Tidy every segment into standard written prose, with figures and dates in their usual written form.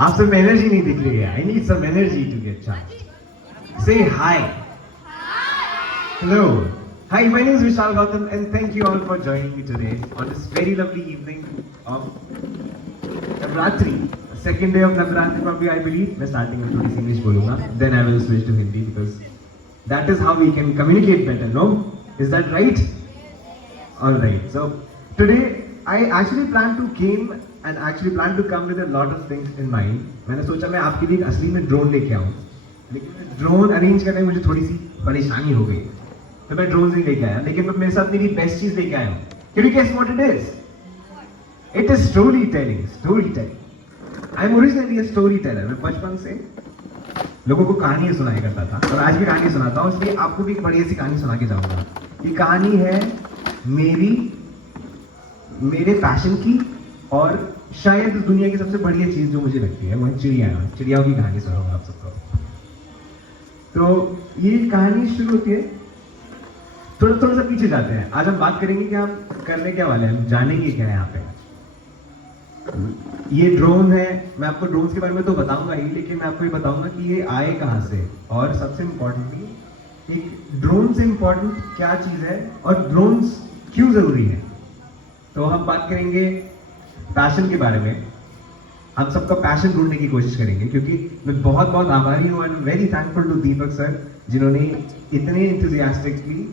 आप सब एनर्जी नहीं दिख रही है. I need some energy to get charged. Say hi. Hello. Hi, my name is Vishal Gautam and thank you all for joining me today on this very lovely evening of Navratri. Second day of Navratri probably I believe. मैं starting में थोड़ी सी English बोलूँगा. Then I will switch to Hindi because that is how we can communicate better. No? Is that right? All right. So today I actually plan to come with a lot of things in mind. मैंने सोचा मैं आपके लिए असली में drone लेके आऊँ, लेकिन ड्रोन अरेंज करने में मुझे थोड़ी सी परेशानी हो गई, तो मैं ड्रोन नहीं लेके आया. लेकिन मैं मेरे साथ मेरी बेस्ट चीज लेके आया हूँ. Can you guess what it is? It is storytelling. I am originally a storyteller. मैं बचपन से लोगों को कहानियां सुनाया करता था और आज भी कहानी सुनाता हूँ, इसलिए आपको भी एक बड़ी ऐसी कहानी सुना के जाऊंगा. ये कहानी है मेरे पैशन की और शायद दुनिया की सबसे बढ़िया चीज जो मुझे लगती है वो चिड़ियाओं की कहानी सुनाऊंगा आप सबको. तो ये कहानी शुरू होती है, थोड़ा सा पीछे जाते हैं. आज हम बात करेंगे कि हम करने क्या वाले हैं, हम जानेंगे क्या है यहाँ पे. ये ड्रोन है. मैं आपको ड्रोन्स के बारे में तो बताऊंगा ही, लेकिन मैं आपको ये बताऊंगा कि ये आए कहाँ से, और सबसे इम्पोर्टेंटली एक ड्रोन से इम्पोर्टेंट क्या चीज है और ड्रोन्स क्यों जरूरी है. तो हम बात करेंगे पैशन के बारे में. हम सबका पैशन ढूंढने की कोशिश करेंगे, क्योंकि मैं बहुत बहुत आभारी हूँ and very thankful to Deepak sir, जिन्होंने इतने इंथुजियास्टिकली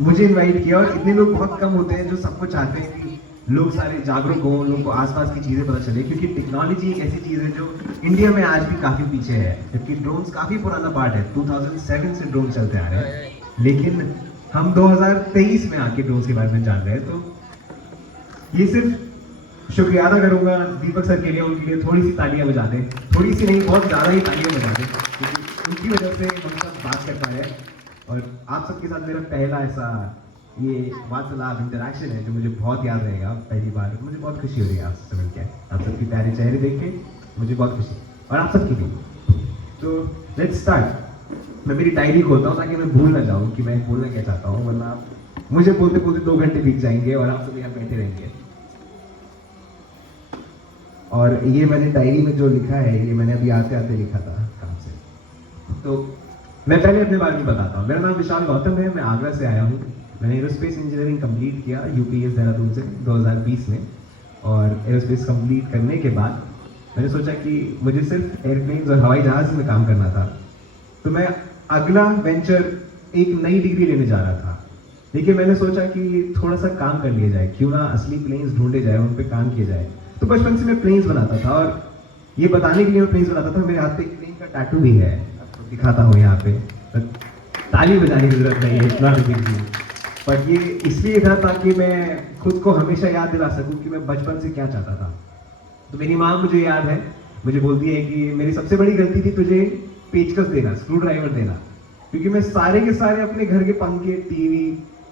मुझे इनवाइट किया. और इतने लोग बहुत कम होते हैं जो सबको चाहते हैं कि लोग सारे जागरूक हों, लोगों को आसपास की चीज़ें पता चले, क्योंकि टेक्नोलॉजी एक ऐसी चीज़ है जो इंडिया में आज भी काफ़ी पीछे है. जबकि ड्रोन्स काफ़ी पुराना पार्ट है, 2007 से ड्रोन चलते आ रहे हैं, लेकिन हम 2023 में आके ड्रोन्स के बारे में जान रहे हैं. तो ये सिर्फ शुक्रिया अदा करूंगा दीपक सर के लिए, उनके लिए थोड़ी सी तालियां बजा दें, थोड़ी सी नहीं बहुत ज़्यादा ही तालियां बजा दें, क्योंकि उनकी वजह से हम सब बात कर पाए हैं. और आप सबके साथ मेरा पहला ऐसा ये वार्तालाप इंटरेक्शन है जो मुझे बहुत याद रहेगा. पहली बार मुझे बहुत खुशी हो रही है आपसे मिल के, आप सबके प्यारे चेहरे देख के मुझे बहुत खुशी, और आप सबकी भी. तो लेट्स स्टार्ट. मैं मेरी डायरी खोलता हूँ ताकि मैं भूल ना जाऊँ कि मैं बोलना क्या चाहता हूँ, वरना मुझे बोलते बोलते 2 घंटे बीत जाएंगे और आप सब यहाँ बैठे रहेंगे. और ये मैंने डायरी में जो लिखा है ये मैंने अभी आते आते लिखा था काम से. तो मैं पहले अपने बारे में बताता हूँ. मेरा नाम विशाल गौतम है, मैं आगरा से आया हूँ. मैंने एरोस्पेस इंजीनियरिंग कंप्लीट किया यूपीएस देहरादून से 2020 में. और एरोस्पेस कंप्लीट करने के बाद मैंने सोचा कि मुझे सिर्फ एयरप्लेन्स और हवाई जहाज में काम करना था. तो मैं अगला वेंचर एक नई डिग्री लेने जा रहा था, लेकिन मैंने सोचा कि थोड़ा सा काम कर लिया जाए, क्यों ना असली प्लेन्स ढूंढे जाए, उन पर काम किया जाए. तो बचपन से मैं प्लेन्स बनाता था, और ये बताने के लिए मैं प्लेन्स बनाता था. मेरे हाथ पे एक प्लेन का टैटू भी है, आपको दिखाता हूँ यहाँ पे. ताली बजाने की जरूरत नहीं है, इतना नहीं. बट ये इसलिए था ताकि मैं खुद को हमेशा याद दिला सकूं कि मैं बचपन से क्या चाहता था. तो मेरी माँ मुझे याद है, मुझे बोलती है कि मेरी सबसे बड़ी गलती थी तुझे पेचकस देना, स्क्रू ड्राइवर देना, क्योंकि मैं सारे के सारे अपने घर के पंखे, टीवी,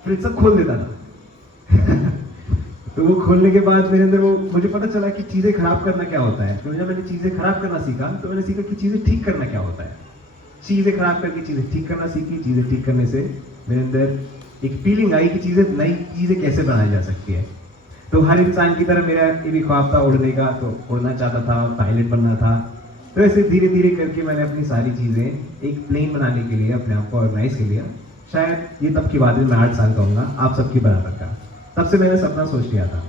फ्रिज सब खोल देता था. तो वो खोलने के बाद मेरे अंदर वो मुझे पता चला कि चीज़ें खराब करना क्या होता है. तो जब मैंने चीज़ें खराब करना सीखा तो मैंने सीखा कि चीज़ें ठीक करना क्या होता है. चीज़ें खराब करके चीज़ें ठीक करना सीखी. चीज़ें ठीक करने से मेरे अंदर एक फीलिंग आई कि नई चीज़ें कैसे बनाई जा सकती है. तो हर इंसान की तरह मेरा ये भी ख्वाब था उड़ने का, तो उड़ना चाहता था, पायलट बनना था. तो ऐसे धीरे धीरे करके मैंने अपनी सारी चीज़ें एक प्लेन बनाने के लिए अपने आप को ऑर्गेनाइज कर लिया. शायद ये तब की बात है, मैं 8 साल का हूँगा, आप सबकी बराबर का. तब से मैंने सपना सोच लिया था.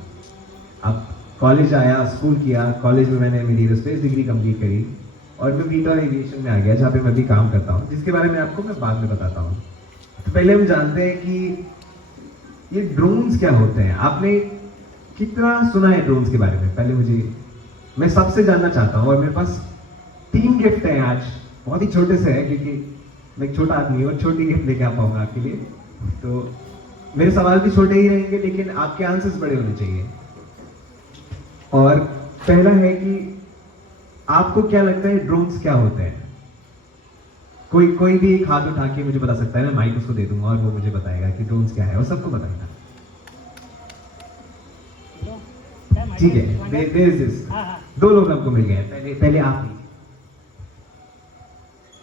अब कॉलेज आया, स्कूल किया. कॉलेज में मैंने मेरी एरोस्पेस डिग्री कंप्लीट करी और मैं वीटा एविएशन में आ गया, जहाँ पे मैं भी काम करता हूँ, जिसके बारे में आपको मैं बाद में बताता हूँ. तो पहले हम जानते हैं कि ये ड्रोन्स क्या होते हैं. आपने कितना सुना है ड्रोन्स के बारे में? पहले मैं सबसे जानना चाहता हूँ. और मेरे पास 3 गिफ्ट हैं आज, बहुत ही छोटे से है, क्योंकि मैं एक छोटा आदमी हूँ और छोटी गिफ्ट लेके आ पाऊंगा आपके लिए. तो मेरे सवाल भी छोटे ही रहेंगे, लेकिन आपके आंसर्स बड़े होने चाहिए. और पहला है कि आपको क्या लगता है ड्रोन्स क्या होते हैं? कोई भी एक हाथ उठा के मुझे बता सकता है. मैं माइक उसको दे दूंगा और वो मुझे बताएगा कि ड्रोन्स क्या है, और सबको बताएगा. ठीक है, देयर इज दिस. 2 लोग आपको मिल गए. पहले आप.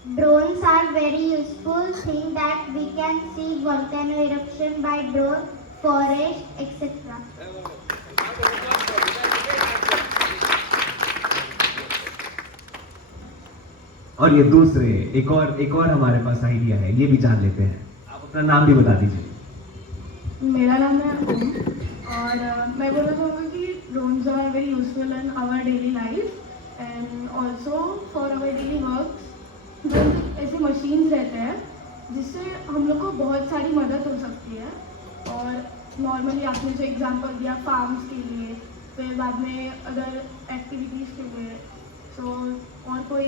Drones are very useful thing that we can see volcano eruption by drone, forest, etc. और ये दूसरे एक और हमारे पास आइडिया है, ये भी जान लेते हैं। आप अपना नाम भी बता दीजिए। मेरा नाम है ओम और मैं बोलना चाहूँगा कि drones are very useful in our daily life and also for our daily work. Drone ऐसे मशीन्स रहते हैं जिससे हम लोग को बहुत सारी मदद हो सकती है। और नॉर्मली आपने जो एग्जांपल दिया फार्म्स के लिए, फिर बाद में अदर एक्टिविटीज़ के लिए, सो और कोई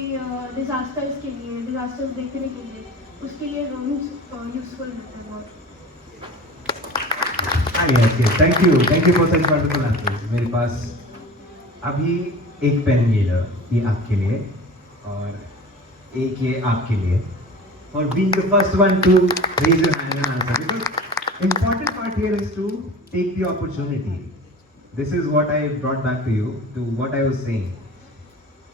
डिज़ास्टर्स के लिए, डिज़ास्टर्स देखने के लिए, उसके लिए ड्रोन्स यूजफुल रहते हैं बहुत। Thank you for such wonderful answers. मेरे पास अभी एक पेन ये आपके लिए और एक ये आपके लिए, for being the first one to raise your hand and answer. Because important part here is to take the opportunity. This is what I brought back to you, to what I was saying.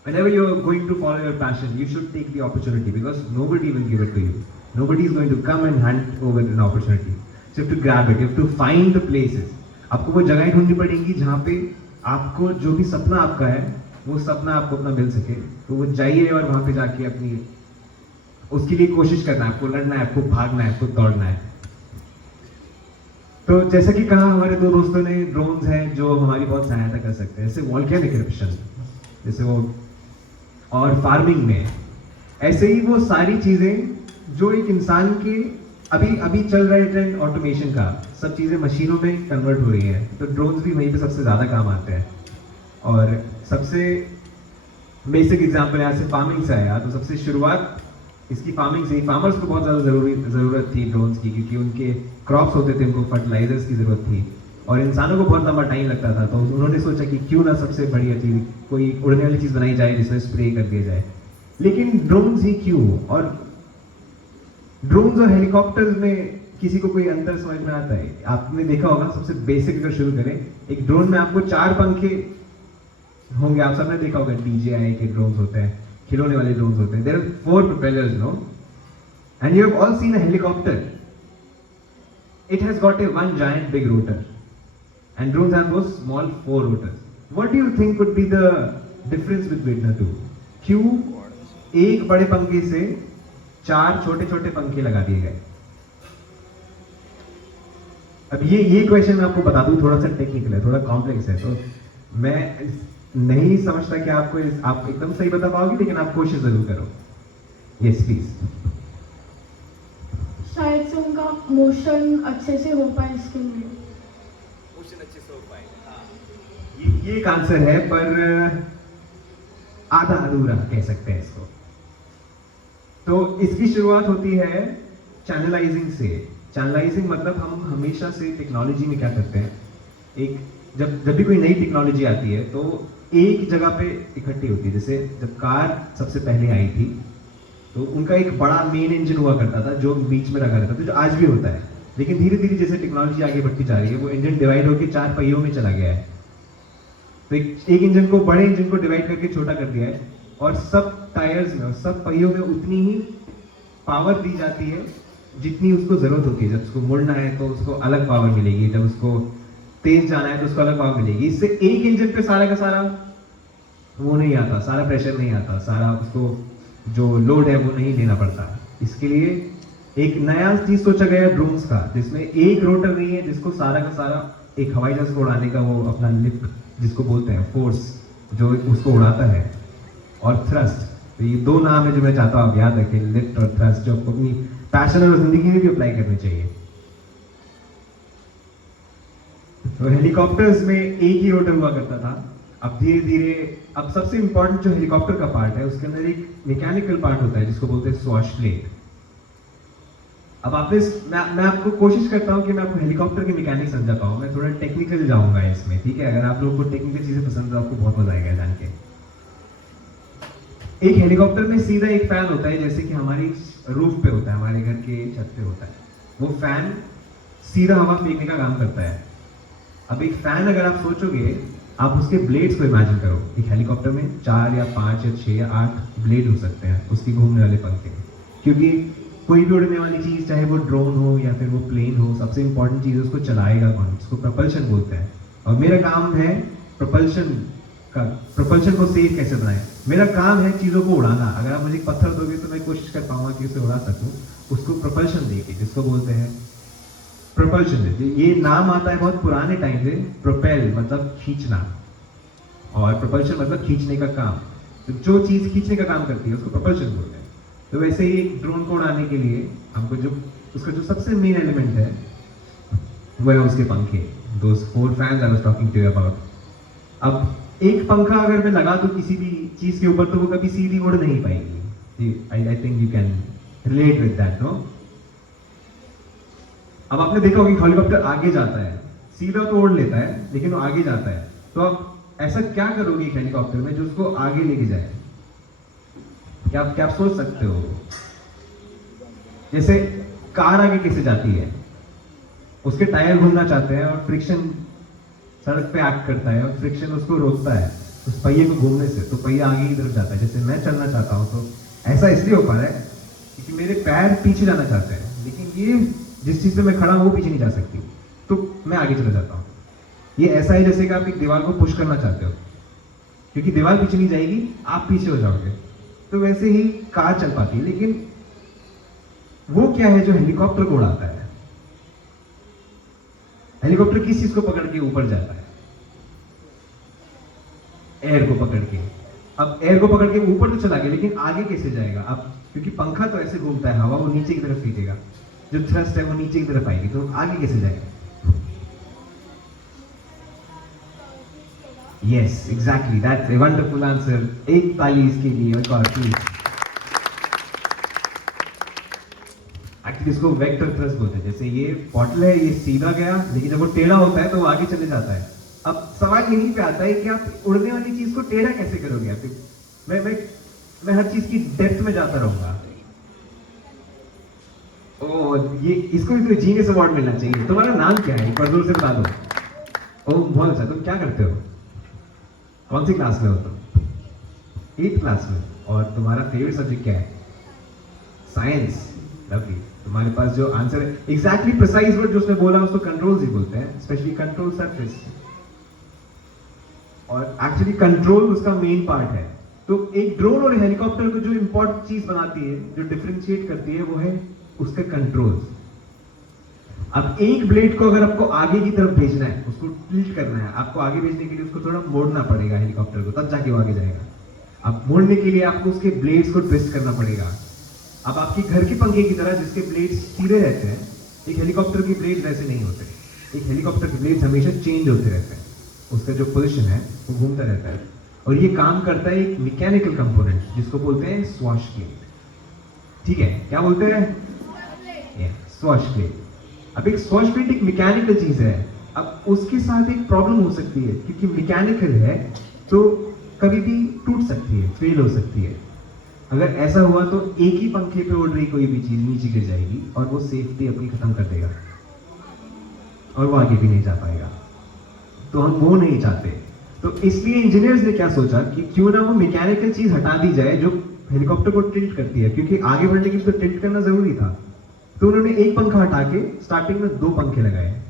Whenever you are going to follow your passion, you should take the opportunity because nobody will give it to you. Nobody is going to come and hand over an opportunity. So you have to grab it. You have to find the places. आपको वो जगहें ढूंढनी पड़ेंगी जहाँ पे आपको जो भी सपना आपका है वो सपना आपको अपना मिल सके। तो वो जाइए और वहाँ पे जाके अपनी उसके लिए कोशिश करना है, आपको लड़ना है, आपको भागना है, आपको दौड़ना है। तो जैसा कि कहा हमारे दो दोस्तों ने, ड्रोन्स हैं जो हमारी बहुत सहायता कर सकते हैं, जैसे वॉल्केनिक इरप्शन, जैसे वो और फार्मिंग में, ऐसे ही वो सारी चीजें जो एक इंसान के अभी चल रहा है ट्रेंड ऑटोमेशन का, सब चीजें मशीनों में कन्वर्ट हो रही है, तो ड्रोन्स भी वहीं पे सबसे ज्यादा काम आते हैं। और सबसे बेसिक एग्जाम्पल यहाँ से फार्मिंग से आया, तो सबसे शुरुआत इसकी फार्मिंग से ही, फार्मर्स को बहुत ज़्यादा ज़रूरत थी ड्रोन्स की, क्योंकि उनके क्रॉप्स होते थे, उनको फर्टिलाइजर्स की ज़रूरत थी और इंसानों को बहुत लंबा टाइम लगता था। तो उन्होंने सोचा कि क्यों ना सबसे बढ़िया चीज़ कोई उड़ने वाली चीज़ बनाई जाए जिसमें स्प्रे कर दिया जाए। लेकिन ड्रोन्स ही क्यों? और ड्रोन्स और हेलीकॉप्टर्स में किसी को कोई अंतर समझ में आता है? आपने देखा होगा, सबसे बेसिक अगर शुरू करें, एक ड्रोन में आपको 4 पंखे होंगे। आप सबने देखा होगा DJI के ड्रोन्स होते हैं, खिलौने वाले ड्रोन्स होते हैं। There are 4 propellers, no? And you have all seen a helicopter. It has got one giant big rotor, and drones have those small 4 rotors. What do you think would be the difference between the two? क्यों एक बड़े पंखे से 4 छोटे-छोटे पंखे लगा दिए गए? अब ये क्वेश्चन मैं आपको बता दूं, थोड़ा सा टेक्निकल है, थोड़ा कॉम्प्लेक्स है, तो मैं नहीं समझता कि आप एकदम सही बता पाओगे, लेकिन आप कोशिश जरूर करो। Yes please. शायद से उनका मोशन अच्छे से हो पाए, इसके लिए मोशन अच्छे से हो पाए। ये एक आंसर है, पर आधा अधूरा कह सकते हैं इसको। तो इसकी शुरुआत होती है चैनलाइजिंग से। चैनलाइजिंग मतलब हम हमेशा से टेक्नोलॉजी में क्या करते हैं, जब भी कोई नई टेक्नोलॉजी आती है तो एक जगह पे इकट्ठी होती है। जैसे जब कार सबसे पहले आई थी तो उनका एक बड़ा मेन इंजन हुआ करता था जो बीच में रखा रहता था, जो आज भी होता है। लेकिन धीरे धीरे जैसे टेक्नोलॉजी आगे बढ़ती जा रही है, वो इंजन डिवाइड होकर 4 पहियों में चला गया है। तो एक इंजन को, बड़े इंजन को डिवाइड करके छोटा कर दिया है, और सब टायर्स में और सब पहियों में उतनी ही पावर दी जाती है जितनी उसको जरूरत होती है। जब उसको मुड़ना है तो उसको अलग पावर मिलेगी, जब उसको तेज जाना है तो उसको अलग पावर मिलेगी। इससे एक इंजन पे सारा का सारा वो नहीं आता, सारा प्रेशर नहीं आता, सारा उसको जो लोड है वो नहीं लेना पड़ता। इसके लिए एक नया चीज सोचा गया ड्रोन्स का, जिसमें एक रोटर नहीं है जिसको सारा का सारा एक हवाई जहाज को उड़ाने का वो अपना लिफ्ट जिसको बोलते हैं, फोर्स जो उसको उड़ाता है, और थ्रस्ट। तो ये 2 नाम है जो मैं चाहता हूँ आप याद रखें, लिफ्ट और थ्रस्ट, जो आपको अपनी पैशन और जिंदगी में भी अप्लाई करने चाहिए। तो हेलीकॉप्टर्स में एक ही रोटर हुआ करता था। अब धीरे धीरे, अब सबसे इंपॉर्टेंट जो हेलीकॉप्टर का पार्ट है, उसके अंदर एक मैकेनिकल पार्ट होता है जिसको बोलते हैं स्वॉश प्लेट। अब मैं आपको कोशिश करता हूं कि मैं आपको हेलीकॉप्टर की मैकेनिक समझा पाऊं। मैं थोड़ा टेक्निकल जाऊंगा इसमें, ठीक है? अगर आप लोगों को टेक्निकल चीजें पसंद है, आपको बहुत मजा आएगा जान के। एक हेलीकॉप्टर में सीधा एक फैन होता है, जैसे कि हमारी रूफ पे होता है, हमारे घर के छत पे होता है। वो फैन सीधा हवा फेंकने का काम करता है। अब एक फैन अगर आप सोचोगे, आप उसके ब्लेड्स को इमेजिन करो। एक हेलीकॉप्टर में 4 या 5 या 6 या 8 ब्लेड हो सकते हैं, उसकी घूमने वाले पंखे। क्योंकि कोई भी उड़ने वाली चीज, चाहे वो ड्रोन हो या फिर वो प्लेन हो, सबसे इंपॉर्टेंट चीज उसको चलाएगा कौन, उसको प्रपल्शन बोलते हैं। और मेरा काम है प्रपल्शन का प्रोपल्शन को सेफ कैसे बनाएं। मेरा काम है चीज़ों को उड़ाना। अगर आप मुझे एक पत्थर दोगे तो मैं कोशिश कर पाऊंगा कि उसे उड़ा सकूं, उसको प्रोपल्शन देके, जिसको बोलते हैं प्रोपल्शन। ये नाम आता है बहुत पुराने टाइम से, प्रोपेल मतलब खींचना और प्रोपल्शन मतलब खींचने का काम। तो जो चीज़ खींचने का काम करती है उसको प्रोपल्शन बोलते हैं। तो वैसे ही एक ड्रोन को उड़ाने के लिए हमको जो उसका जो सबसे मेन एलिमेंट है वो है उसके पंखे, those 4 fans I was talking to you about. अब एक पंखा अगर मैं लगा दूं किसी भी चीज के ऊपर तो वो कभी सीधी उड़ नहीं पाएगी। I think you can relate with that, no? अब आपने देखा होगा कि हेलीकॉप्टर आगे जाता है, सीधा तो उड़ लेता है लेकिन वो आगे जाता है। तो आप ऐसा क्या करोगे एक हेलीकॉप्टर में जो उसको आगे लेके जाए? क्या आप सोच सकते हो? जैसे कार आगे कैसे जाती है, उसके टायर घूमना चाहते हैं और फ्रिक्शन सड़क पे एक्ट करता है और फ्रिक्शन उसको रोकता है उस पहिए को घूमने से, तो पहिया आगे की तरफ जाता है। जैसे मैं चलना चाहता हूँ तो ऐसा इसलिए हो पा रहा है क्योंकि मेरे पैर पीछे जाना चाहते हैं, लेकिन ये जिस चीज पे मैं खड़ा हूँ वो पीछे नहीं जा सकती, तो मैं आगे चला जाता हूँ। ये ऐसा है जैसे कि आप एक दीवार को पुश करना चाहते हो, क्योंकि दीवार पीछे नहीं जाएगी, आप पीछे हो जाओगे। तो वैसे ही कार चल पाती है। लेकिन वो क्या है जो हेलीकॉप्टर को उड़ाता है? हेलीकॉप्टर किस चीज को पकड़ के ऊपर जाता है? एयर को पकड़ के। अब एयर को पकड़ के ऊपर तो चला गया, लेकिन आगे कैसे जाएगा? अब क्योंकि पंखा तो ऐसे घूमता है, हवा वो नीचे की तरफ खींचेगा, जो थ्रस्ट है वो नीचे की तरफ आएगी, तो आगे कैसे जाएगा? Yes, exactly. That's a wonderful answer. एक ताली इसके लिए और प्लीज। एक्चुअली इसको वेक्टर थ्रस्ट बोलते हैं। जैसे ये बॉटल है, ये सीधा गया, लेकिन जब वो टेढ़ा होता है तो वो आगे चले जाता है। अब सवाल यहीं पे आता है कि आप उड़ने वाली चीज को टेढ़ा कैसे करोगे? आप मैं हर चीज की डेप्थ में जाता रहूंगा। ओ, ये इसको भी तो जीनियस अवार्ड मिलना चाहिए। तुम्हारा नाम क्या है? एक बार जोर से बता दो। ओ, बहुत अच्छा। तुम क्या करते हो? कौन सी क्लास में हो तुम? 8th क्लास में। और तुम्हारा फेवरेट सब्जेक्ट क्या है? साइंस। लवली। तुम्हारे पास जो आंसर है एग्जैक्टली प्रिसाइज वर्ड जो उसने बोला उसको कंट्रोल्स ही बोलते हैं, स्पेशली कंट्रोल सरफेस। और एक्चुअली कंट्रोल उसका मेन पार्ट है। तो एक ड्रोन और हेलीकॉप्टर को जो इंपॉर्टेंट चीज बनाती है, जो डिफरेंशिएट करती है, वो है उसके कंट्रोल्स। अब एक ब्लेड को अगर आपको आगे की तरफ भेजना है, उसको टिल्ट करना है, आपको आगे भेजने के लिए उसको थोड़ा मोड़ना पड़ेगा हेलीकॉप्टर को, तब जाके वो आगे जाएगा। अब मोड़ने के लिए आपको उसके ब्लेड्स को ट्विस्ट करना पड़ेगा। अब आपके घर के पंखे की तरह जिसके ब्लेड्स सीधे रहते हैं, एक हेलीकॉप्टर के ब्लेड्स वैसे नहीं होते। एक हेलीकॉप्टर के ब्लेड्स हमेशा चेंज होते रहते हैं, उसका जो पोजिशन है वो घूमता रहता है। और ये काम करता है एक मैकेनिकल कंपोनेंट जिसको बोलते हैं स्वॉश प्लेट। ठीक है, क्या बोलते हैं? Swash plate. अब एक स्वॉश प्लेट एक मैकेनिकल चीज है। अब उसके साथ एक प्रॉब्लम हो सकती है, क्योंकि मैकेनिकल है तो कभी भी टूट सकती है, फेल हो सकती है। अगर ऐसा हुआ तो एक ही पंखे पे उड़ रही कोई भी चीज नीचे गिर जाएगी और वो सेफ्टी अपनी खत्म कर देगा और वो आगे भी नहीं जा पाएगा। तो हम वो नहीं चाहते। तो इसलिए इंजीनियर्स ने क्या सोचा कि क्यों ना वो मैकेनिकल चीज हटा दी जाए जो हेलीकॉप्टर को टिल्ट करती है, क्योंकि आगे बढ़ने के लिए तो टिल्ट करना जरूरी था। तो उन्होंने एक पंखा हटा के स्टार्टिंग में 2 पंखे लगाए।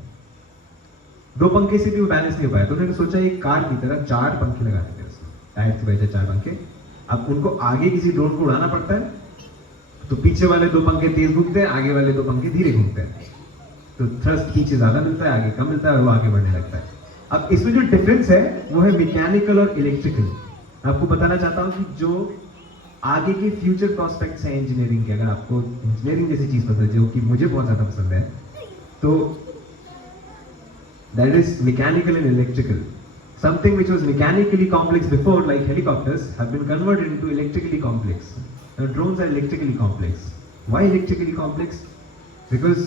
2 पंखे से भी वो बैलेंस नहीं हो पाया, तो उन्होंने सोचा एक कार की तरह 4 पंखे लगा देते हैं उसमें, टायर से बैठे 4 पंखे। अब उनको आगे किसी ड्रोन को उड़ाना पड़ता है, तो पीछे वाले 2 पंखे तेज घूमते हैं, आगे वाले 2 पंखे धीरे घूमते हैं। तो थ्रस्ट पीछे ज्यादा मिलता है, आगे कम मिलता है और वो आगे बढ़ने लगता है। अब इसमें जो डिफरेंस है वो है मैकेनिकल और इलेक्ट्रिकल। मैं आपको बताना चाहता हूँ कि जो आगे के फ्यूचर प्रोस्पेक्ट्स हैं इंजीनियरिंग के, अगर आपको इंजीनियरिंग जैसी चीज पसंद है जो कि मुझे बहुत ज्यादा पसंद है, तो that is mechanical and electrical. Something which was mechanically complex before, like helicopters, have been converted into electrically complex. Now drones are electrically complex. Why electrically complex? Because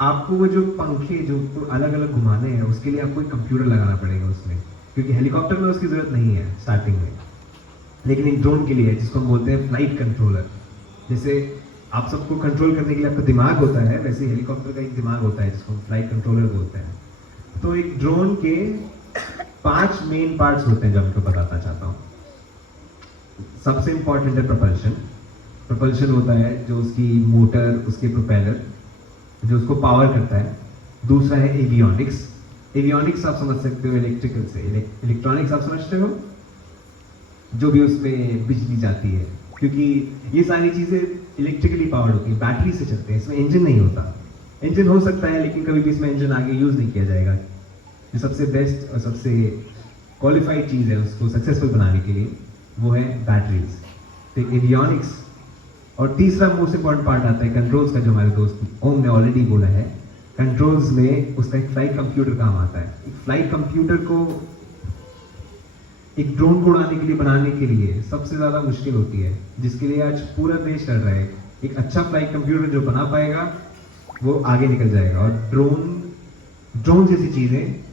आपको वो जो पंखे जो अलग अलग घुमाने हैं उसके लिए आपको एक कंप्यूटर लगाना पड़ेगा उसमें, क्योंकि हेलीकॉप्टर में उसकी जरूरत नहीं है स्टार्टिंग में, लेकिन एक ड्रोन के लिए है जिसको हम बोलते हैं फ्लाइट कंट्रोलर। जैसे आप सबको कंट्रोल करने के लिए आपका दिमाग होता है, वैसे हेलीकॉप्टर का एक दिमाग होता है जिसको हम फ्लाइट कंट्रोलर बोलते हैं। तो एक ड्रोन के 5 मेन पार्ट्स होते हैं जो आपको बताना चाहता हूँ। सबसे इंपॉर्टेंट है प्रोपल्शन। प्रोपल्शन होता है जो उसकी मोटर, उसके प्रोपेलर जो उसको पावर करता है। दूसरा है एवियोनिक्स। एवियोनिक्स आप समझ सकते हो इलेक्ट्रिकल से, इलेक्ट्रॉनिक्स आप समझते हो, जो भी उसमें बिजली जाती है, क्योंकि ये सारी चीज़ें इलेक्ट्रिकली पावर्ड होती है, बैटरी से चलते हैं, इसमें इंजन नहीं होता। इंजन हो सकता है लेकिन कभी भी इसमें इंजन आगे यूज़ नहीं किया जाएगा। जो सबसे बेस्ट और सबसे क्वालिफाइड चीज़ है उसको सक्सेसफुल बनाने के लिए वो है बैटरीज। तो एवियोनिक्स, और तीसरा मोस्ट इंपॉर्टेंट पार्ट आता है कंट्रोल्स का, जो हमारे दोस्त ओम ने ऑलरेडी बोला है। कंट्रोल्स में उसका एक फ्लाइट कंप्यूटर काम आता है। एक फ्लाइट कंप्यूटर को एक ड्रोन को उड़ाने के लिए बनाने के लिए सबसे ज़्यादा मुश्किल होती है, जिसके लिए आज पूरा देश लड़ रहा है। एक अच्छा फ्लाइट कंप्यूटर जो बना पाएगा वो आगे निकल जाएगा, और ड्रोन जैसी चीज़ें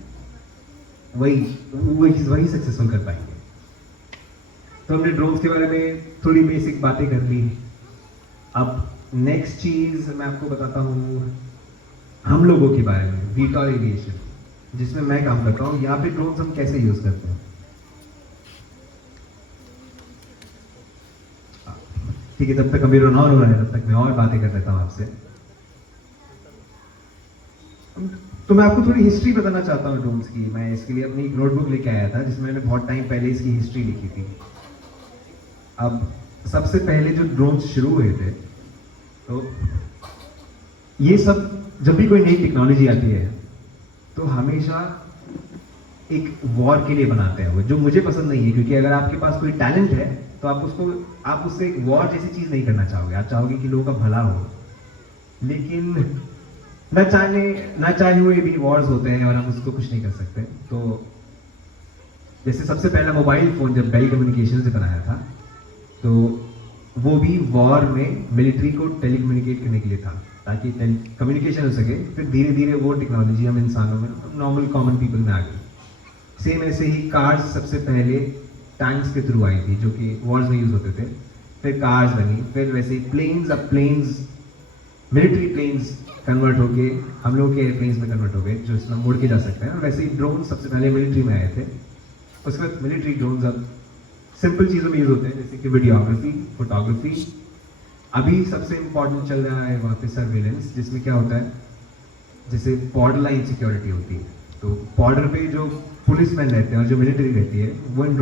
वही सक्सेसफुल कर पाएंगे। तो हमने ड्रोन्स के बारे में थोड़ी बेसिक बातें कर ली। अब नेक्स्ट चीज़ मैं आपको बताता हूँ हम लोगों के बारे में, वीटॉर एविएशन, जिसमें मैं काम करता हूँ। यहाँ पे ड्रोन्स हम कैसे यूज़ करते हैं। ठीक है, जब तक अभी रन हो रहा है तब तक मैं और बातें कर लेता हूँ आपसे। तो मैं आपको थोड़ी हिस्ट्री बताना चाहता हूँ ड्रोन्स की। मैं इसके लिए अपनी एक नोटबुक लेके आया था जिसमें मैंने बहुत टाइम पहले इसकी हिस्ट्री लिखी थी। अब सबसे पहले जो ड्रोन्स शुरू हुए थे, तो ये सब जब भी कोई नई टेक्नोलॉजी आती है तो हमेशा एक वॉर के लिए बनाते हैं वो, जो मुझे पसंद नहीं है, क्योंकि अगर आपके पास कोई टैलेंट है तो आप उससे एक वॉर जैसी चीज़ नहीं करना चाहोगे। आप चाहोगे कि लोगों का भला हो, लेकिन ना चाहे हुए भी वॉर्स होते हैं और हम उसको कुछ नहीं कर सकते। तो जैसे सबसे पहला मोबाइल फ़ोन जब बेल कम्युनिकेशन से बनाया था, तो वो भी वॉर में मिलिट्री को टेलीकम्युनिकेट करने के लिए था, ताकि कम्युनिकेशन हो सके। फिर धीरे धीरे वो टेक्नोलॉजी हम इंसानों में, नॉर्मल कॉमन पीपल में आ गई। सेम ऐसे ही कार्स सबसे पहले टैंक्स के थ्रू आई थी, जो कि वॉर्स में यूज़ होते थे। फिर कार्स बनी, फिर वैसे ही प्लेन्स, अब प्लेन्स मिलिट्री प्लेन्स कन्वर्ट होके हम लोग के एयरप्लेन्स में कन्वर्ट हो गए, जो इसमें मुड़ के जा सकते हैं। और वैसे ही ड्रोन सबसे पहले मिलिट्री में आए थे। उसके बाद मिलिट्री ड्रोन्स अब सिंपल चीज़ों में यूज़ होते हैं, जैसे कि वीडियोग्राफी, फोटोग्राफी। अभी सबसे इम्पॉर्टेंट चल रहा है वहाँ पे सर्वेलेंस, जिसमें क्या होता है, जैसे बॉर्डर लाइन सिक्योरिटी होती है। तो बॉर्डर पे जो पुलिसमैन रहते हैं और जो मिलिट्री रहती है वो इन